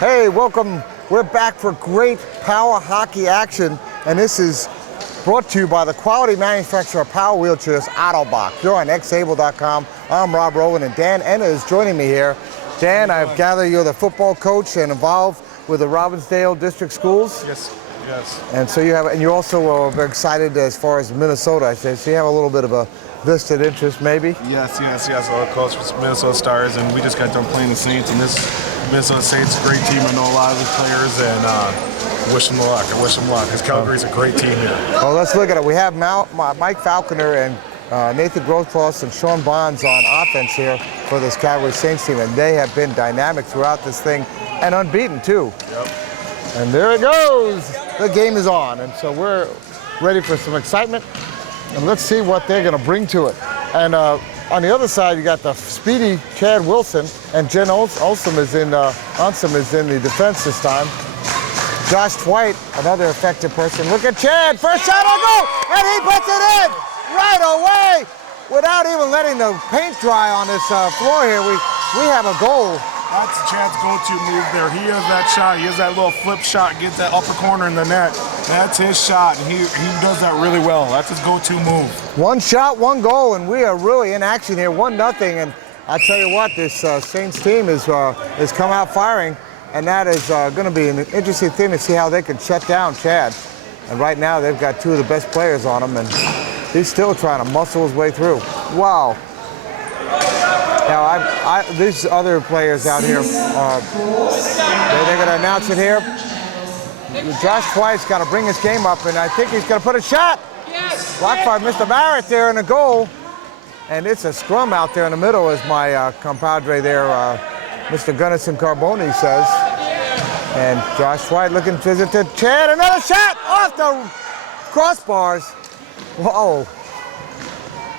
Hey, welcome. We're back for great power hockey action, and this is brought to you by the quality manufacturer of power wheelchairs, Autobach. You're on xable.com. I'm Rob Rowland, and Dan Enna is joining me here. Dan, I've gathered you're the football coach and involved with the Robbinsdale District Schools. Yes. And so you have, and you also are very excited as far as Minnesota. I say, so you have a little bit of a vested interest, maybe. Yes. I'm a coach for Minnesota Stars, and we just got done playing the Saints, and this Minnesota Saints is a great team. I know a lot of the players, and wish them luck. I wish them luck, because Calgary's a great team here. Well, let's look at it. We have Mike Falconer and Nathan Grothcross and Sean Bonds on offense here for this Calgary Saints team, and they have been dynamic throughout this thing and unbeaten too. Yep. And there it goes. The game is on, and so we're ready for some excitement. And let's see what they're going to bring to it. And on the other side, you got the speedy Chad Wilson, and Jen Olsom is in the defense this time. Josh White, another effective person. Look at Chad, first shot on goal, and he puts it in right away without even letting the paint dry on this floor here. We have a goal. That's Chad's go-to move there. He has that shot. He has that little flip shot, gets that upper corner in the net. That's his shot, and he does that really well. That's his go-to move. One shot, one goal, and we are really in action here, 1-0. And I tell you what, this Saints team is come out firing, and that is going to be an interesting thing to see how they can shut down Chad. And right now, they've got two of the best players on him, and he's still trying to muscle his way through. Wow. Now, these other players out here, they're going to announce it here. Josh White's got to bring his game up, and I think he's going to put a shot. Yes. Blocked by Mr. Barrett there in the goal. And it's a scrum out there in the middle, as my compadre there, Mr. Gunnison Carboni says. And Josh White looking to visit to Chad. Another shot off the crossbars. Whoa.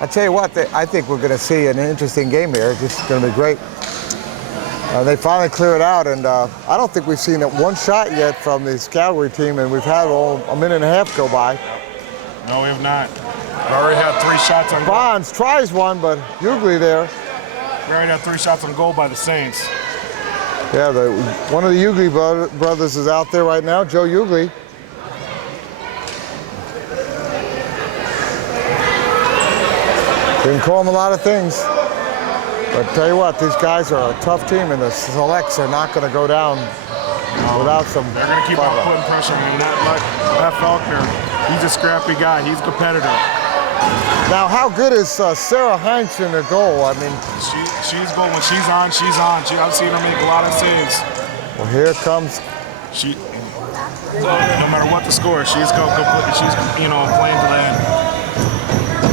I tell you what, I think we're going to see an interesting game here. It's going to be great. They finally clear it out, and I don't think we've seen one shot yet from this Calgary team, and we've had a minute and a half go by. No, we have not. We already had 3 shots on goal. Bonds tries one, but Hughley there. We already had 3 shots on goal by the Saints. Yeah, one of the Hughley brothers is out there right now, Joe Hughley. Didn't call him a lot of things. But tell you what, these guys are a tough team, and the Selects are not going to go down without some. They're going to keep on putting pressure on him. That Faulkner, he's a scrappy guy. He's a competitor. Now, how good is Sarah Heinz in the goal? I mean, she's good. When she's on, she's on. I've seen her make a lot of saves. Well, here comes. No matter what the score, she's playing to the end.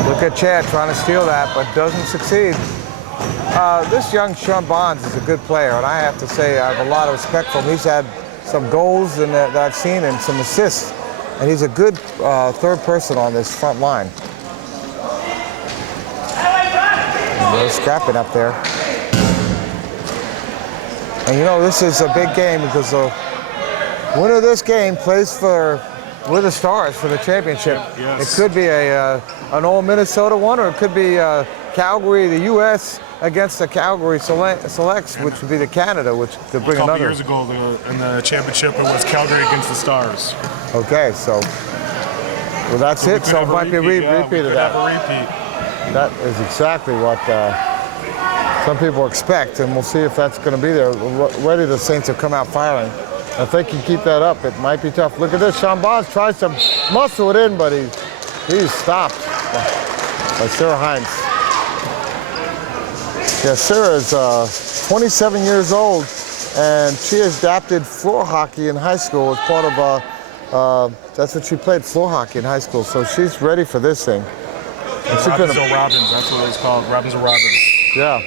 Look at Chad trying to steal that, but doesn't succeed. This young Sean Bonds is a good player, and I have to say I have a lot of respect for him. He's had some goals that I've seen and some assists, and he's a good third person on this front line. And they're scrapping up there. And you know, this is a big game because the winner of this game plays with the Stars for the championship. Yes. It could be an old Minnesota one, or it could be Calgary, the U.S. against the Calgary Selects, which would be the Canada, which could bring another. A couple years ago, in the championship, it was Calgary against the Stars. Okay, so that's it. So it might be a repeat of that. Have a repeat. That is exactly what some people expect, and we'll see if that's going to be there. Already the Saints have come out firing. If they can keep that up, it might be tough. Look at this. Sean Bonds tries to muscle it in, but he's stopped by Sarah Heinz. Yeah, Sarah is 27 years old, and she has adapted floor hockey in high school as part of, that's what she played, floor hockey in high school. So she's ready for this thing. Robbins, that's what it's called, Robbins. Yeah.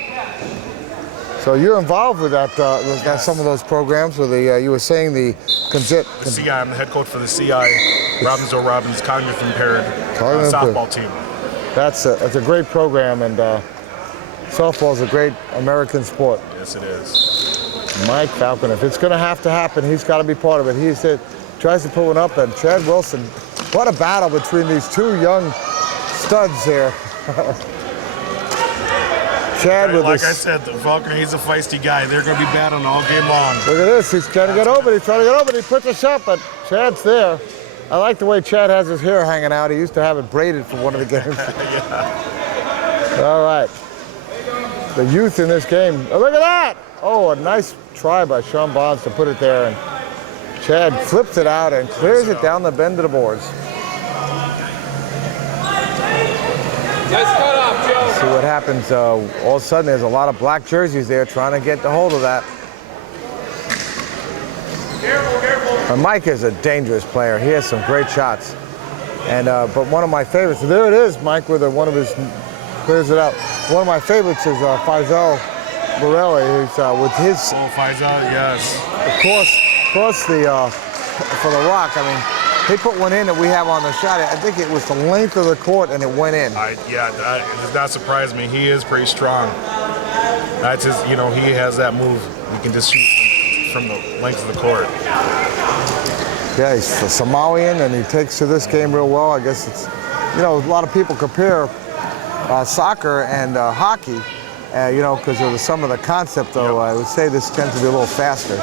So you're involved with that, yes. Some of those programs with you were saying the CI, I'm the head coach for the CI, Robbins Cognitive Impaired softball team. That's a great program, and softball is a great American sport. Yes, it is. Mike Falcon, if it's going to happen, he's got to be part of it. He tries to pull one up, and Chad Wilson, what a battle between these two young studs here. Chad with like I said, the Faulkner, he's a feisty guy. They're going to be battling all game long. Look at this. He's trying to get over. He's trying to get over. He puts a shot, but Chad's there. I like the way Chad has his hair hanging out. He used to have it braided for one of the games. Yeah. All right. The youth in this game. Oh, look at that. Oh, a nice try by Sean Bonds to put it there. And Chad flips it out and clears it down the bend of the boards. Nice cut off, Joe. See what happens. All of a sudden, there's a lot of black jerseys there trying to get the hold of that. Mike is a dangerous player. He has some great shots. And but one of my favorites, there it is, Mike, with one of his, clears it out. One of my favorites is Faisal Borelli, who's with his. Oh, Faisal, yes. Of course, for the Rock, I mean, he put one in that we have on the shot. I think it was the length of the court and it went in. It does not surprise me. He is pretty strong. That's his, he has that move. He can just shoot from the length of the court. Yeah, he's a Somalian and he takes to this game real well. I guess it's, a lot of people compare soccer and hockey, because of some of the concept, though. I would say this tends to be a little faster.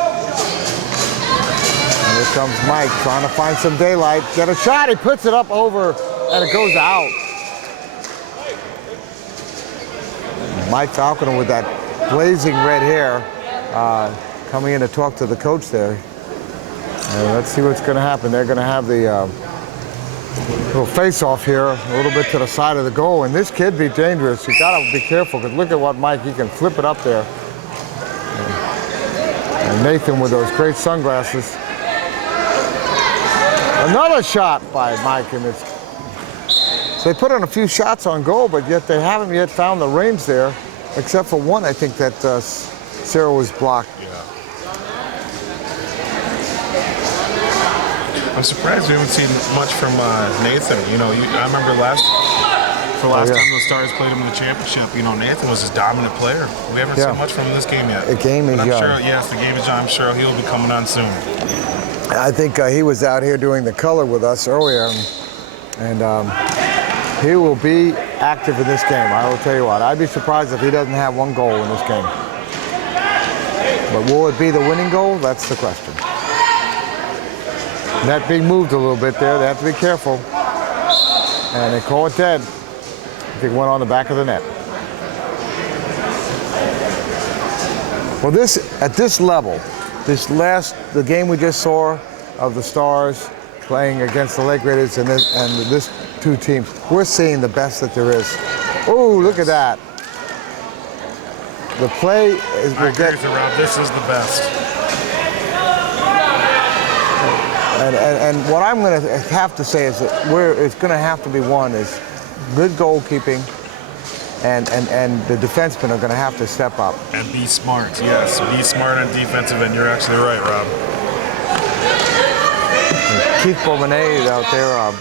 And here comes Mike trying to find some daylight. Get a shot, he puts it up over, and it goes out. Mike Falconer with that blazing red hair coming in to talk to the coach there. And let's see what's going to happen. They're going to have the little face-off here, a little bit to the side of the goal. And this kid be dangerous. You got to be careful, because look at what Mike, he can flip it up there. And Nathan with those great sunglasses. Another shot by Mike, and it's, so they put in a few shots on goal, but yet they haven't yet found the range there, except for one, I think, that Sarah was blocked. I'm surprised we haven't seen much from Nathan. I remember last time the Stars played him in the championship, Nathan was his dominant player. We haven't seen much from him this game yet. The game is young. Sure, yes, the game is young. I'm sure he'll be coming on soon. I think he was out here doing the color with us earlier, and he will be active in this game. I will tell you what, I'd be surprised if he doesn't have one goal in this game. But will it be the winning goal? That's the question. Net being moved a little bit there. They have to be careful. And they call it dead. I think one on the back of the net. Well, at this level, the game we just saw of the Stars playing against the Lake Raiders and this two teams, we're seeing the best that there is. Oh, look at that. The play is. This is the best. And what I'm going to have to say is that it's going to have to be one is good goalkeeping, and the defensemen are going to have to step up. And be smart, yes. Be smart on defensive end. You're actually right, Rob. And Keith Bowmanet out there, a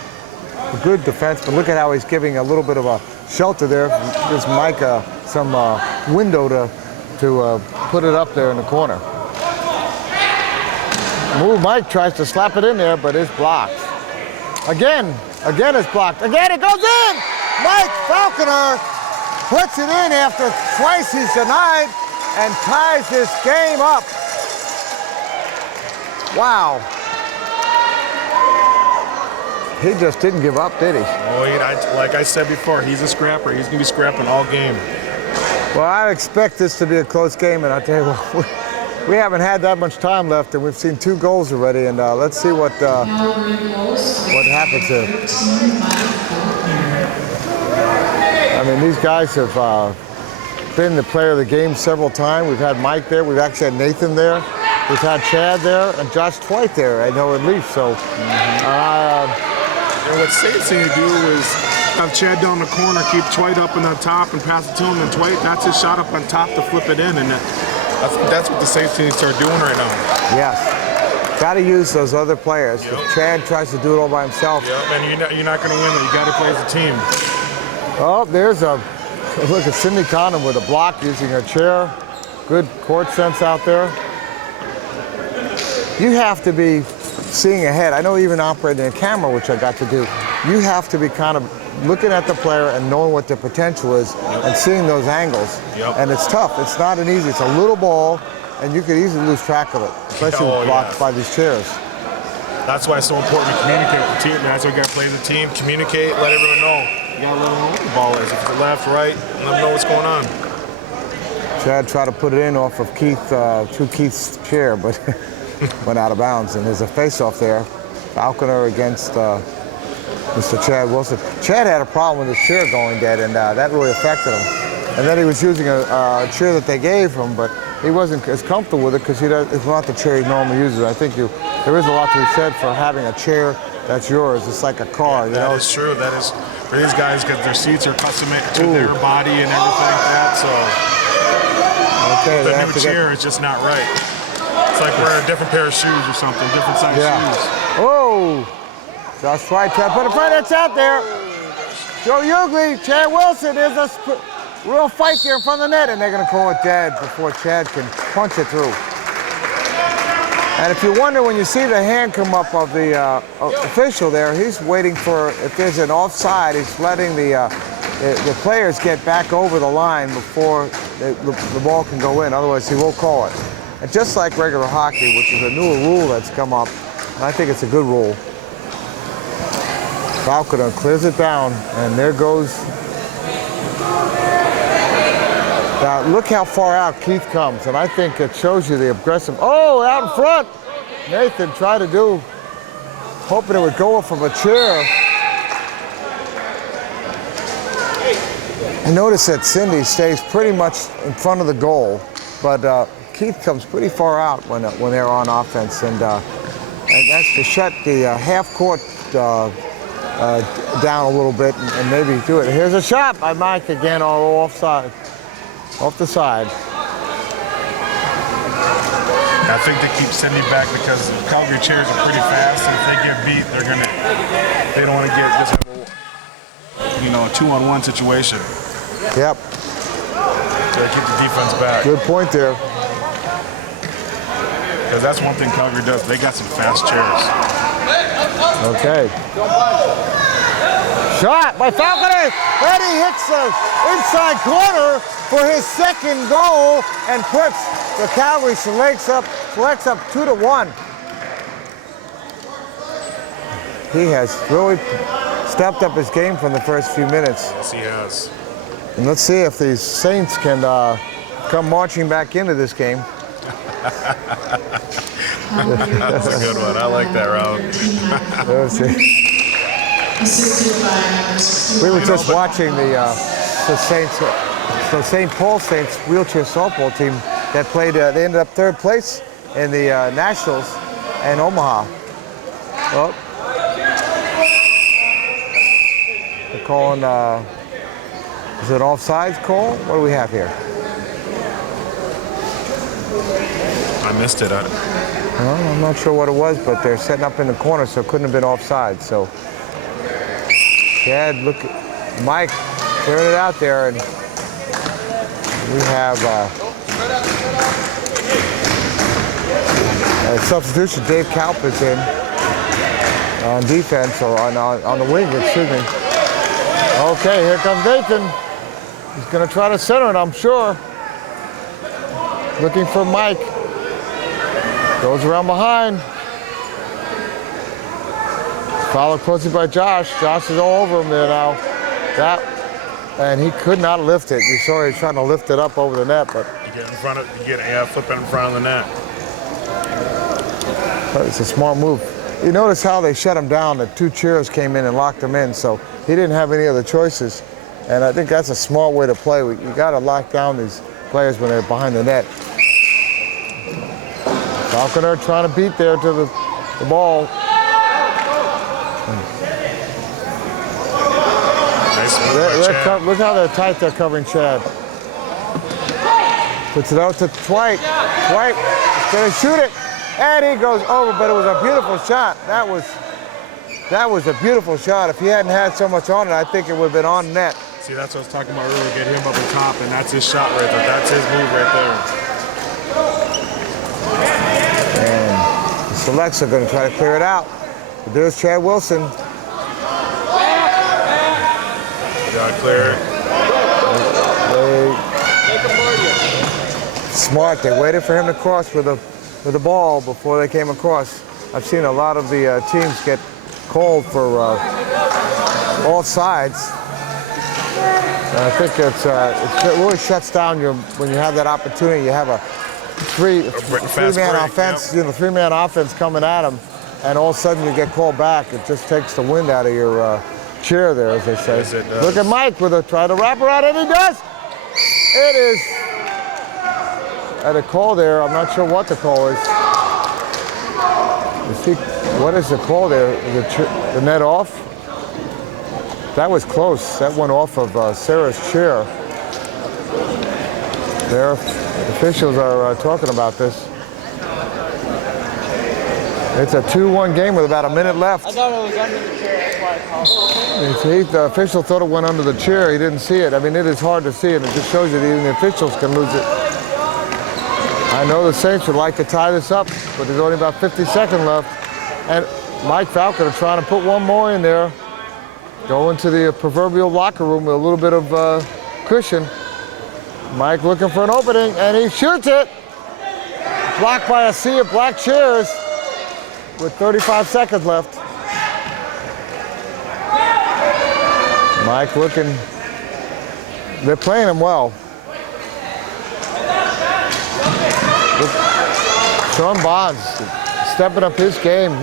good defenseman. Look at how he's giving a little bit of a shelter there. Gives Mike some window to put it up there in the corner. Ooh, Mike tries to slap it in there, but it's blocked. Again it's blocked. Again, it goes in! Mike Falconer puts it in after twice he's denied and ties this game up. Wow. He just didn't give up, did he? Oh, like I said before, he's a scrapper. He's going to be scrapping all game. Well, I expect this to be a close game, and I'll tell you what, we haven't had that much time left, and we've seen 2 goals already, and let's see what happens here. I mean, these guys have been the player of the game several times. We've had Mike there. We've actually had Nathan there. We've had Chad there and Josh Twite there, I know, at least. So, what Saints need to do is have Chad down the corner, keep Twite up on the top, and pass it to him. And Twite, that's his shot up on top to flip it in. And I think that's what the Saints need to start doing right now. Yes. Got to use those other players. Yep. If Chad tries to do it all by himself. Yep, and you're not going to win it. You got to play as a team. Oh, there's look at Cindy Condon with a block using her chair. Good court sense out there. You have to be seeing ahead. I know even operating a camera, which I got to do, you have to be kind of looking at the player and knowing what their potential is and seeing those angles. And it's tough. It's not an easy. It's a little ball, and you could easily lose track of it, especially blocked by these chairs. That's why it's so important to communicate with the team. That's why you got to play the team, communicate, let everyone know. You got to let them know what the ball is. If it's left, right, let them know what's going on. Chad tried to put it in off of Keith's chair, but went out of bounds. And there's a face-off there. Falconer against Mr. Chad Wilson. Chad had a problem with his chair going dead, and that really affected him. And then he was using a chair that they gave him, but he wasn't as comfortable with it because it's not the chair he normally uses. I think there is a lot to be said for having a chair that's yours. It's like a car, you know? That is true. That is for these guys because their seats are custom to their body and everything like that. So the new chair is just not right. It's like wearing a different pair of shoes or something, different size shoes. Oh, Josh White tried to put a front. That's out there. Joe Ugly, Chad Wilson. There's a real fight there in front of the net, and they're going to call it dead before Chad can punch it through. And if you wonder when you see the hand come up of the official there, he's waiting for, if there's an offside, he's letting the players get back over the line before the ball can go in. Otherwise, he will call it. And just like regular hockey, which is a newer rule that's come up, and I think it's a good rule. Falconer clears it down, and there goes. Now, look how far out Keith comes, and I think it shows you the aggressive. Oh, out in front! Nathan tried to do, hoping it would go up from a chair. And notice that Cindy stays pretty much in front of the goal, but Keith comes pretty far out when they're on offense, and that's to shut the half court down a little bit and maybe do it. Here's a shot by Mike again, all offside, off the side. I think they keep sending back because Calgary chairs are pretty fast, and if they get beat, they don't want to get just a 2-on-1 situation. Yep. So they keep the defense back. Good point there. Because that's one thing Calgary does. They got some fast chairs. Okay. Shot by Falconer. Eddie hits the inside corner for his second goal and puts the Calgary selects up 2-1. He has really stepped up his game from the first few minutes. Yes, he has. And let's see if these Saints can come marching back into this game. That's a good one. I like that round. Let's see. We were just watching the Saints, the St. Paul Saints wheelchair softball team that played. They ended up third place in the Nationals in Omaha. Oh. They're calling. Is it offsides call? What do we have here? I missed it. Well, I'm not sure what it was, but they're setting up in the corner, so it couldn't have been offside. So, Chad, look, Mike clearing it out there, and we have a substitution. Dave Kalp is in on defense, or on the wing, excuse me. Okay, here comes Nathan. He's going to try to center it, I'm sure. Looking for Mike. Goes around behind. Followed closely by Josh. Josh is all over him there now. And he could not lift it. You saw he was trying to lift it up over the net, but you get in front of, flip it in front of the net. But it's a smart move. You notice how they shut him down. The two chairs came in and locked him in, so he didn't have any other choices. And I think that's a smart way to play. You got to lock down these players when they're behind the net. Falconer trying to beat there to the ball. Nice. Look how they're tight they're covering Chad. Puts it out to Dwight. Dwight is going to shoot it. And he goes over, but it was a beautiful shot. That was a beautiful shot. If he hadn't had so much on it, I think it would have been on net. See, that's what I was talking about earlier. Get him up on top, and that's his shot right there. That's his move right there. And the selects are going to try to clear it out. But there's Chad Wilson. Shot clear. Smart. They waited for him to cross with the ball before they came across. I've seen a lot of the teams get called for all sides. And I think it really shuts down when you have that opportunity. You have a three-man offense, yep. Three-man offense coming at them, and all of a sudden you get called back. It just takes the wind out of your chair there, as they say. Yes, it does. Look at Mike try to wrap around, and he does. It is at a call there. I'm not sure what the call is. What is the call there? The net off? That was close. That went off of Sarah's chair. There, the officials are talking about this. It's a 2-1 game with about a minute left. I thought it was under the chair, that's why I called. The official thought it went under the chair. He didn't see it. I mean, it is hard to see, and it just shows you that even the officials can lose it. I know the Saints would like to tie this up, but there's only about 50 seconds left. And Mike Falcon is trying to put one more in there. Go into the proverbial locker room with a little bit of cushion. Mike looking for an opening, and he shoots it. Blocked by a sea of black chairs with 35 seconds left. Mike looking, they're playing him well. Sean Bonds stepping up his game.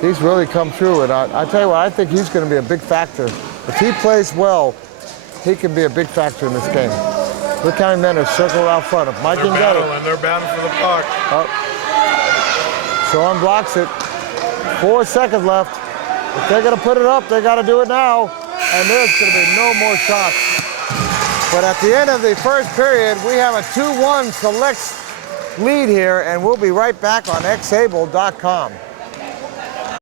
He's really come through, and I tell you what, I think he's going to be a big factor. If he plays well, he can be a big factor in this game. Look how many men are circled out front. If Mike can get it. They're battling for the puck. Sean blocks it. 4 seconds left. If they're going to put it up, they got to do it now. And there's going to be no more shots. But at the end of the first period, we have a 2-1 select lead here, and we'll be right back on xable.com.